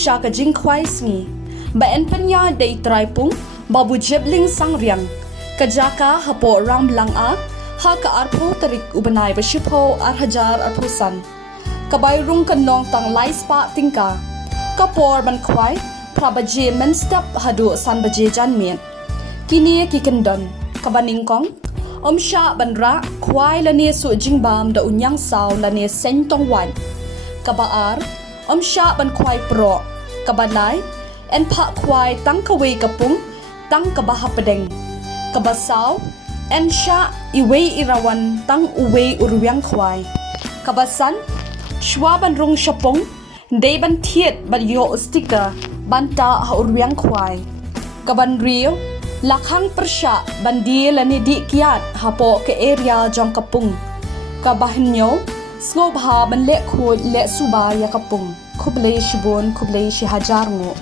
sya ka jingkhwai sngi. Ba en penya day try pung babu Gipling Sangriang. Kajaka hapo Rangblang-A ha ka arpo tarik ubanay ba shipo arhajar arpusan. Kabayrung kanong tang laispa tingka. Kapor ban khwai prabaje men step hadu san baje janmen. Kini kikendon ba-nyngkong sya ban ra khwai lani su jingbam da unyang saw lani sien tong wan. Kabaar sya ban khwai pro kabalay en phah khwai tang kaway kapung tang kabahapadeng. Kabasaw en sya iway irawan tang uway urwang khwai. Kabasan shwa ban rung syapong day ban thiet ban yo sticker banta ha urwang khwai. Kaban rio lakhang persya bandi lani di kiat hapo ke area jong kapung. Kabahnyo sngob ha ban le khud le suba ya kapung. Kublay shibon kublay shi hajar ngo.